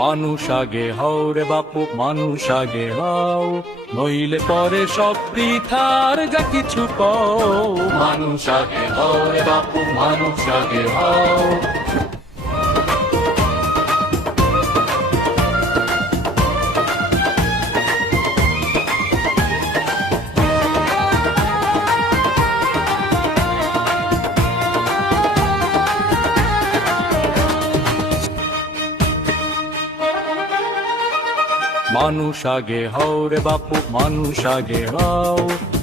মানুষ আগে হও রে বাপু, মানুষ আগে হও, নইলে পরে সব বৃথার যা কিছু কও। মানুষ আগে হও রে বাপু, মানুষ আগে হও। মানুষ আগে হও রে বাপু, মানুষ আগে হও,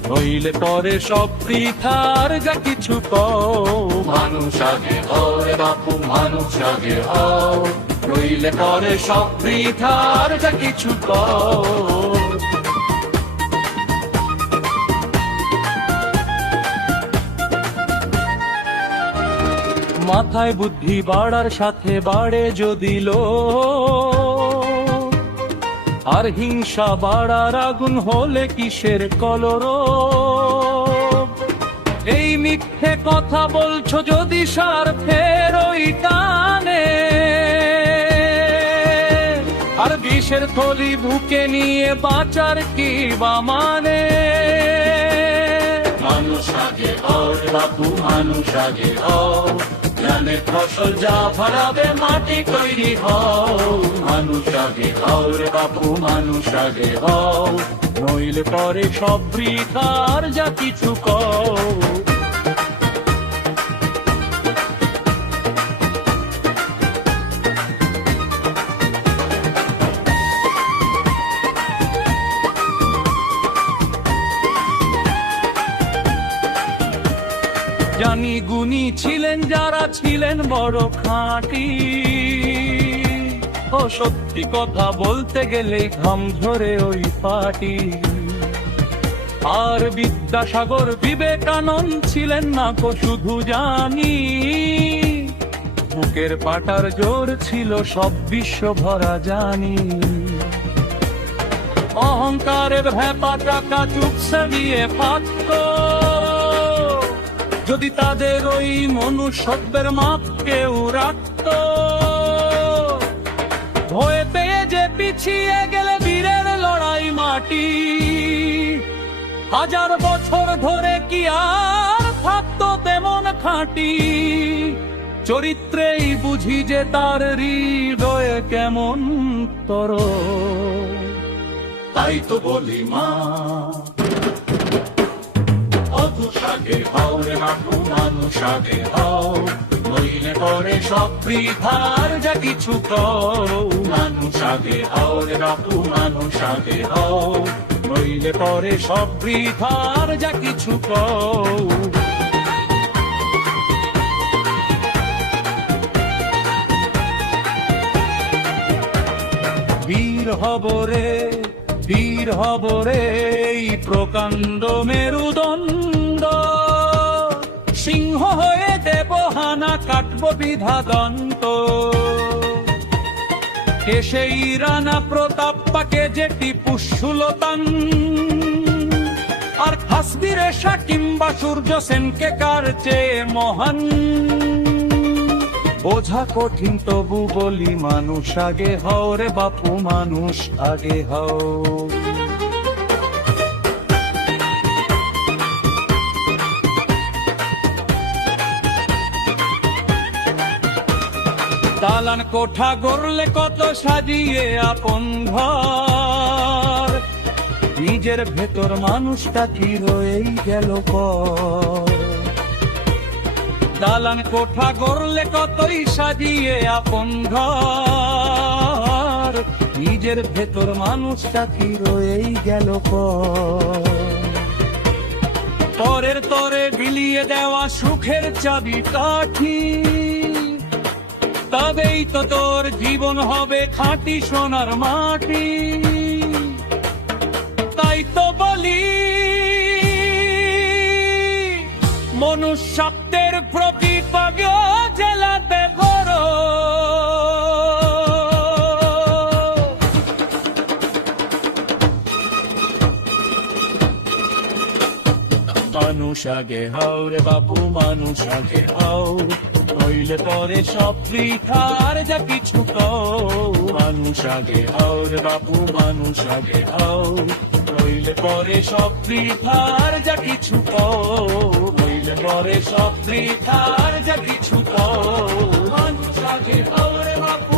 নইলে পরে সব বৃথার যা কিছু কও। মানুষ আগে হও রে বাপু, মানুষ আগে হও, নইলে পরে সব বৃথার যা কিছু কও। মাথায় বুদ্ধি বাড়ার সাথে বাড়ে যদি লোভ, আর হিংসা বাড়ার আগুন হলে কিসের কলরব। এই মিথ্যে কথা বলছো যদি স্বার্থের ওই টানে, আর বিষের থলি বুকে নিয়ে বাঁচার কি বা মানে। মানুষ আগে হও রে বাপু, মানুষ আগে হও, ধানের ফসল যা ফলাবে মাটি তৈরি হও। মানুষ আগে হও রে বাপু, মানুষ আগে হও, নইলে পরে সব বৃথার যা কিছু কও। জানি গুণী ছিলেন যারা ছিলেন বড় খাঁটি, ও সত্যি কথা বলতে গেলে ঘাম ধরে ওই পাটি। আর বিদ্যাসাগর বিবেকানন্দ ছিলেন না কো শুধু জানি, বুকের পাটার জোর ছিল সব বিশ্ব ভরা জানি। অহংকারের ভ্যাপা টাকা চুপসে দিয়ে পারত, যদি তাদের ওই মনুষ্যত্বের মাপ কেউ রাখত। ভয় পেয়ে যে পিছিয়ে গেলে বীরের লড়াই মাটি, হাজার বছর ধরে কি আর থাকতো তেমন খাঁটি। চরিত্রেই বুঝি যে তার হৃদয়ে কেমন তর, তাই তো বলি মা মানুষ আগে হও রে বাপু, মানুষ আগে হও, নইলে পরে সব বৃথার যা কিছু কও। মানুষ আগে হও রে বাপু, মানুষ আগে হও, নইলে পরে সব বৃথার যা কিছু কও। বীর হব রে, বীর হব রে, এই প্রকাণ্ড মেরুদণ্ড, সিংহ হয়ে দেব হানা, কাটব বিধাদন্ত। কে সেই রানা প্রতাপ পাকে যে টিপু সুলতান, আর খাসবি রেশা কিংবা সূর্য সেনকে কার চেয়ে মহান। বোঝা কঠিন তবু বলি মানুষ আগে হও রে বাপু, মানুষ আগে হও। দালান কোঠা গড়লে কত সাজিয়ে আপন ঘর, নিজের ভেতর মানুষটা কি রয়েই গেল পর। দালান কোঠা গড়লে কতই সাজিয়ে আপন ঘর, নিজের ভেতর মানুষটা কি রয়েই গেল পর। পরের তরে বিলিয়ে দেওয়া সুখের চাবি কাঠি, তবেই তো তোর জীবন হবে খাঁটি সোনার মাটি। তাই তো বলি মনুষ্যত্বের প্রকৃত জেলাতে বড়। মানুষ আগে হও রে বাপু, মানুষ আগে হও, নইলে পরে সব বৃথার যা কিছু কও মানুষ আগে হও রে বাপু মানুষ আগে হও নইলে পরে সব বৃথার যা কিছু কও নইলে পরে সব বৃথার যা কিছু কও মানুষ আগে হও রে বাপু